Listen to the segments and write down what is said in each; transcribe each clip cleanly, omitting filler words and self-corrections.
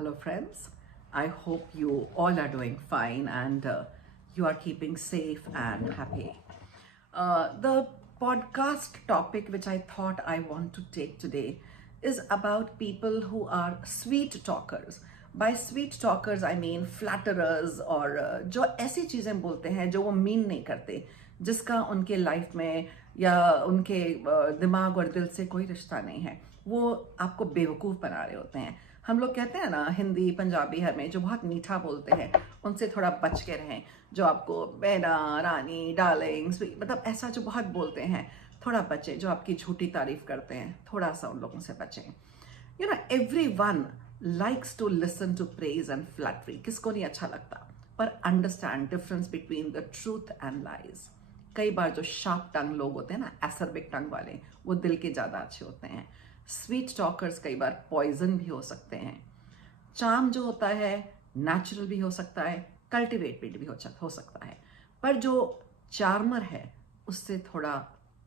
Hello, friends. I hope you all are doing fine and you are keeping safe and happy. The podcast topic which I thought I want to take today is about people who are sweet talkers. By sweet talkers, I mean flatterers और जो ऐसी चीज़ें बोलते हैं जो वो mean नहीं करते, जिसका उनके लाइफ में या उनके दिमाग और दिल से कोई रिश्ता नहीं है, वो आपको बेवकूफ़ बना रहे होते हैं। हम लोग कहते हैं ना, हिंदी पंजाबी हमें जो बहुत मीठा बोलते हैं उनसे थोड़ा बच के रहें। जो आपको बेना, रानी, डार्लिंग, स्वीट, मतलब ऐसा जो बहुत बोलते हैं, थोड़ा बचें। जो आपकी झूठी तारीफ करते हैं, थोड़ा सा उन लोगों से बचें। You know, everyone likes to listen to praise and flattery. किसको नहीं अच्छा लगता? पर understand difference between the truth and lies. कई बार जो sharp tongue लोग होते हैं ना, acerbic tongue वाले, वो दिल के ज़्यादा अच्छे होते हैं। Sweet talkers कई बार poison भी हो सकते हैं। charm जो होता है natural भी हो सकता है, cultivated भी हो सकता है। पर जो charmer है, उससे थोड़ा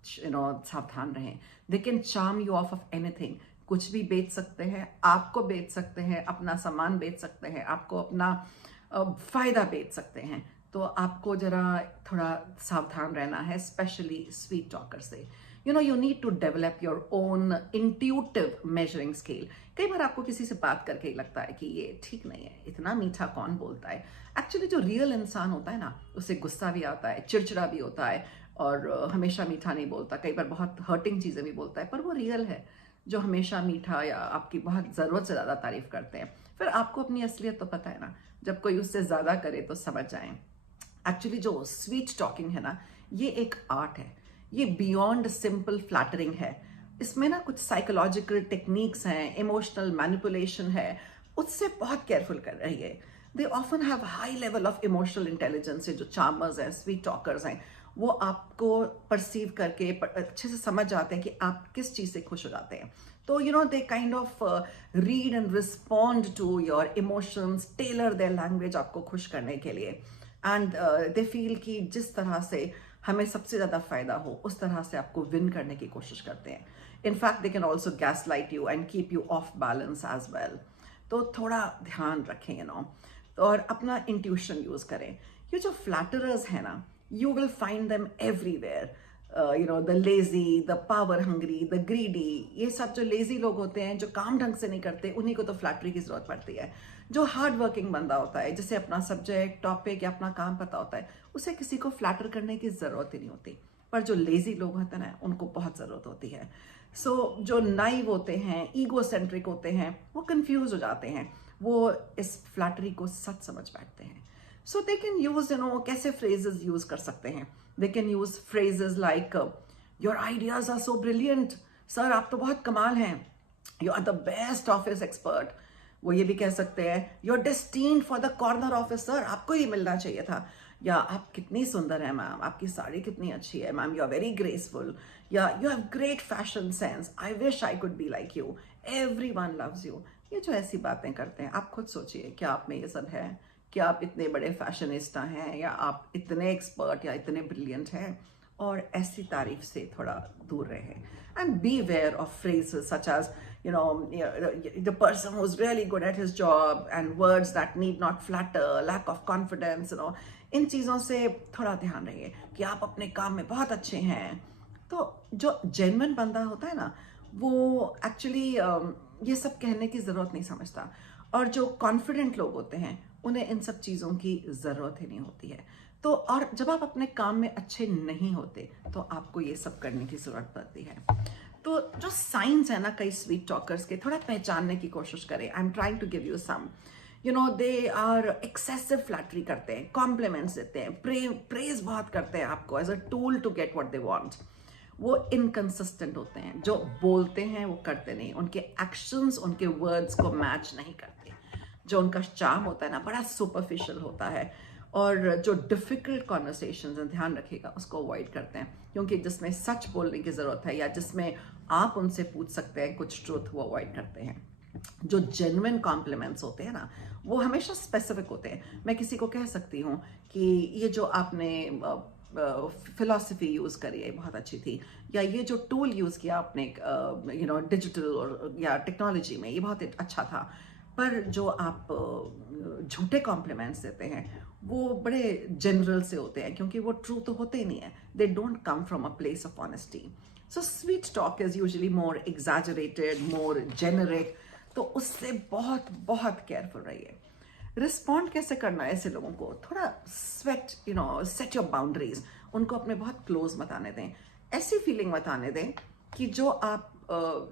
सावधान रहें। They can charm you off of anything. कुछ भी बेच सकते हैं, आपको बेच सकते हैं, अपना सामान बेच सकते हैं, आपको अपना फायदा बेच सकते हैं। तो आपको जरा थोड़ा सावधान रहना है, स्पेशली स्वीट टॉकर से। You need to develop your own intuitive measuring scale. कई बार आपको किसी से बात करके ही लगता है कि ये ठीक नहीं है, इतना मीठा कौन बोलता है। एक्चुअली जो रियल इंसान होता है ना, उसे गुस्सा भी आता है, चिड़चिड़ा भी होता है और हमेशा मीठा नहीं बोलता। कई बार बहुत हर्टिंग चीज़ें भी बोलता है, पर वो रियल है। जो हमेशा मीठा या आपकी बहुत ज़रूरत से ज़्यादा तारीफ करते हैं, फिर आपको अपनी असलियत तो पता है ना। जब कोई उससे ज़्यादा करे तो समझ जाएं। एक्चुअली जो स्वीट टॉकिंग है ना, ये एक आर्ट है। ये बियॉन्ड सिंपल फ्लैटरिंग है। इसमें ना कुछ साइकोलॉजिकल टेक्निक्स हैं, इमोशनल मैनिपुलेशन है। उससे बहुत केयरफुल कर रही है। They often have high level of emotional intelligence. जो चार्मर्स हैं, स्वीट टॉकर्स हैं, वो आपको परसीव करके अच्छे से समझ जाते हैं कि आप किस चीज़ से खुश हो जाते हैं। तो they kind of read and respond to your emotions, tailor their language आपको खुश करने के लिए। एंड दे फील कि जिस तरह से हमें सबसे ज़्यादा फायदा हो, उस तरह से आपको विन करने की कोशिश करते हैं। In fact they can also gaslight you and keep you off balance as well. तो थोड़ा ध्यान रखें और अपना इंट्यूशन यूज़ करें। ये जो फ्लैटरर्स हैं ना, you will find them everywhere. The lazy, the power hungry, the greedy. ये सब जो लेजी लोग होते हैं, जो काम ढंग से नहीं करते, उन्हीं को तो फ्लैटरी की जरूरत पड़ती है। जो हार्ड वर्किंग बंदा होता है, जिसे अपना सब्जेक्ट, टॉपिक या अपना काम पता होता है, उसे किसी को फ्लैटर करने की जरूरत ही नहीं होती। पर जो लेजी लोग होते हैं ना, उनको बहुत जरूरत होती है। जो नाइव होते हैं, ईगो सेंट्रिक होते हैं, वो कंफ्यूज हो जाते हैं। वो इस फ्लैटरी को सच समझ बैठते हैं। So they can use, कैसे phrases use कर सकते हैं। They can use phrases like, your ideas are so brilliant. Sir, आप तो बहुत कमाल हैं। You are the best office expert. वो ये भी कह सकते हैं, you're destined for the corner office, sir. आपको ही मिलना चाहिए था। या आप कितनी सुंदर हैं मैम, आपकी साड़ी कितनी अच्छी है ma'am, you are very graceful. या you have great fashion sense. I wish I could be like you. Everyone loves you. ये जो ऐसी बातें करते हैं, आप खुद सोचिए, क्या आप में ये सब है? क्या आप इतने बड़े फैशनिस्टा हैं, या आप इतने एक्सपर्ट या इतने ब्रिलियंट हैं? और ऐसी तारीफ से थोड़ा दूर रहें। And be wary of phrases such as, the person who's really good at his job, and words that need not flatter, lack of confidence. इन चीज़ों से थोड़ा ध्यान रहिए कि आप अपने काम में बहुत अच्छे हैं। तो जो जेन्युइन बंदा होता है ना, वो एक्चुअली ये सब कहने की ज़रूरत नहीं समझता। और जो कॉन्फिडेंट लोग होते हैं, उन्हें इन सब चीज़ों की ज़रूरत ही नहीं होती है। तो और जब आप अपने काम में अच्छे नहीं होते, तो आपको ये सब करने की ज़रूरत पड़ती है। तो जो साइंस है ना कई स्वीट टॉकर्स के, थोड़ा पहचानने की कोशिश करें। I am trying to give you some. They are excessive flattery करते हैं, कॉम्प्लीमेंट्स देते हैं, प्रेज बहुत करते हैं आपको as a tool to get what they want. वो इनकंसिस्टेंट होते हैं, जो बोलते हैं वो करते नहीं, उनके एक्शंस उनके वर्ड्स को मैच नहीं करते। जो उनका चार्म होता है ना, बड़ा सुपरफिशियल होता है। और जो डिफिकल्ट कॉन्वर्सेशंस हैं, ध्यान रखिएगा, उसको अवॉइड करते हैं। क्योंकि जिसमें सच बोलने की ज़रूरत है या जिसमें आप उनसे पूछ सकते हैं कुछ ट्रूथ, वो अवॉइड करते हैं। जो जेन्युइन कॉम्प्लीमेंट्स होते हैं ना, वो हमेशा स्पेसिफिक होते हैं। मैं किसी को कह सकती हूँ कि ये जो आपने फिलॉसफी यूज़ करी है बहुत अच्छी थी, या ये जो टूल यूज़ किया आपने डिजिटल और या टेक्नोलॉजी में, ये बहुत अच्छा था। पर जो आप झूठे कॉम्प्लीमेंट्स देते हैं वो बड़े जनरल से होते हैं, क्योंकि वो ट्रू तो होते ही नहीं है. They don't come from a place of honesty. So sweet talk is usually more exaggerated, more generic. तो उससे बहुत बहुत केयरफुल रहिए. रिस्पॉन्ड कैसे करना है ऐसे लोगों को? थोड़ा सेट योर बाउंड्रीज. उनको अपने बहुत क्लोज मत आने दें. ऐसी फीलिंग मत आने दें कि जो आप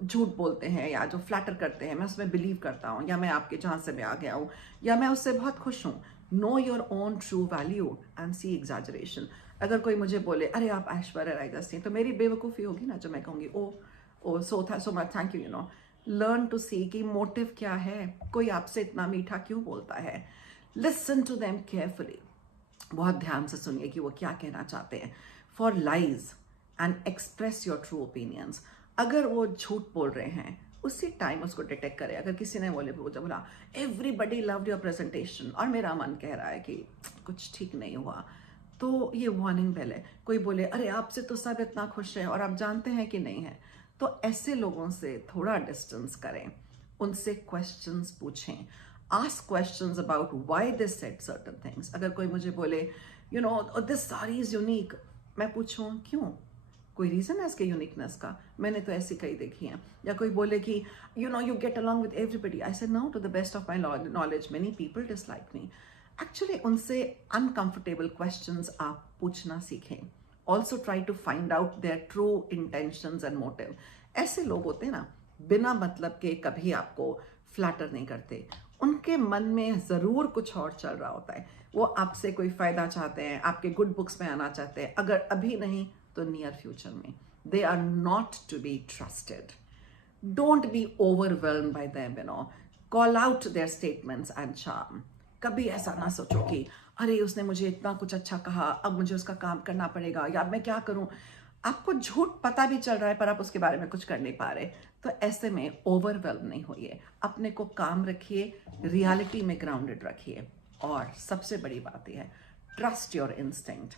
झूठ बोलते हैं या जो फ्लैटर करते हैं मैं उसमें बिलीव करता हूँ, या मैं आपके जहाँ से मैं आ गया हूँ, या मैं उससे बहुत खुश हूँ. Know your own true value and see exaggeration. अगर कोई मुझे बोले अरे आप ऐश्वर्या राय जैसी हैं, तो मेरी बेवकूफ़ी होगी ना जो मैं कहूँगी oh so much thank you. Learn to see कि मोटिव क्या है, कोई आपसे इतना मीठा क्यों बोलता है. Listen to them carefully. बहुत ध्यान से सुनिए कि वो क्या कहना चाहते हैं. For lies and express your true opinions. अगर वो झूठ बोल रहे हैं उसी टाइम उसको डिटेक्ट करें. अगर किसी ने बोला एवरीबडी लव्ड योर प्रेजेंटेशन और मेरा मन कह रहा है कि कुछ ठीक नहीं हुआ, तो ये वार्निंग बेल है. कोई बोले अरे आपसे तो सब इतना खुश है और आप जानते हैं कि नहीं है, तो ऐसे लोगों से थोड़ा डिस्टेंस करें. उनसे क्वेश्चंस पूछें. Ask questions about why they said certain things. अगर कोई मुझे बोले दिस साड़ी इज यूनिक, मैं पूछूं क्यों, कोई रीजन है इसके यूनिकनेस का? मैंने तो ऐसी कई देखी हैं. या कोई बोले कि you get along with everybody. I said no, to the best of my knowledge many people dislike me. Actually उनसे अनकंफर्टेबल क्वेश्चंस आप पूछना सीखें. Also try to find out their true intentions and motive. ऐसे लोग होते हैं ना, बिना मतलब के कभी आपको फ्लैटर नहीं करते. उनके मन में ज़रूर कुछ और चल रहा होता है. वो आपसे कोई फ़ायदा चाहते हैं, आपके गुड बुक्स में आना चाहते हैं. अगर अभी नहीं तो नियर फ्यूचर में. They are not to be trusted. Don't be overwhelmed by them. Call out their statements and charm. कभी ऐसा ना सोचो कि अरे उसने मुझे इतना कुछ अच्छा कहा, अब मुझे उसका काम करना पड़ेगा, या मैं क्या करूं. आपको झूठ पता भी चल रहा है पर आप उसके बारे में कुछ कर नहीं पा रहे, तो ऐसे में ओवरवेल्म नहीं होइए. अपने को काम रखिए, रियलिटी में ग्राउंडेड रखिए. और सबसे बड़ी बात यह है, ट्रस्ट योर इंस्टिंक्ट.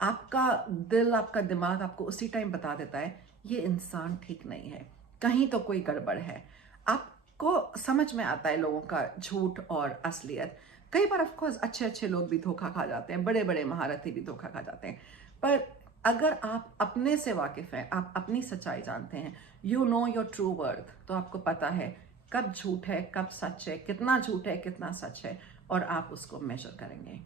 आपका दिल, आपका दिमाग आपको उसी टाइम बता देता है ये इंसान ठीक नहीं है, कहीं तो कोई गड़बड़ है. आपको समझ में आता है लोगों का झूठ और असलियत. कई बार ऑफकोर्स अच्छे अच्छे लोग भी धोखा खा जाते हैं, बड़े बड़े महारथी भी धोखा खा जाते हैं. पर अगर आप अपने से वाकिफ हैं, आप अपनी सच्चाई जानते हैं, you know your true worth, तो आपको पता है कब झूठ है, कब सच है, कितना झूठ है, कितना सच है, और आप उसको मेजर करेंगे.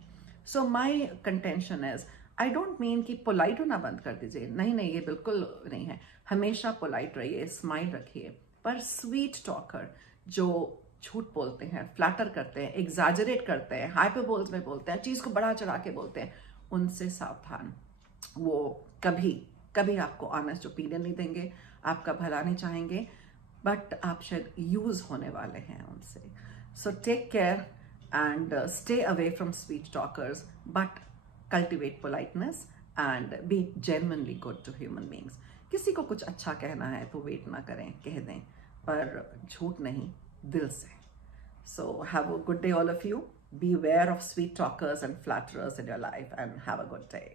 So my contention is, I don't mean कि पोलाइट होना बंद कर दीजिए. नहीं नहीं, ये बिल्कुल नहीं है. हमेशा पोलाइट रहिए, स्माइल रखिए. पर स्वीट टॉकर जो झूठ बोलते हैं, फ्लैटर करते हैं, एग्जैजरेट करते हैं, हाइपरबोल्स में बोलते हैं, चीज़ को बढ़ा चढ़ा के बोलते हैं, उनसे सावधान. वो कभी कभी आपको ऑनेस्ट ओपिनियन नहीं देंगे, आपका भला नहीं चाहेंगे, बट आप शायद यूज होने वाले हैं उनसे. So take care and stay away from sweet talkers, but cultivate politeness and be genuinely good to human beings. किसी को कुछ अच्छा कहना है तो वेट ना करें, कह दें, पर झूठ नहीं, दिल से. So have a good day all of you. Beware of sweet talkers and flatterers in your life and have a good day.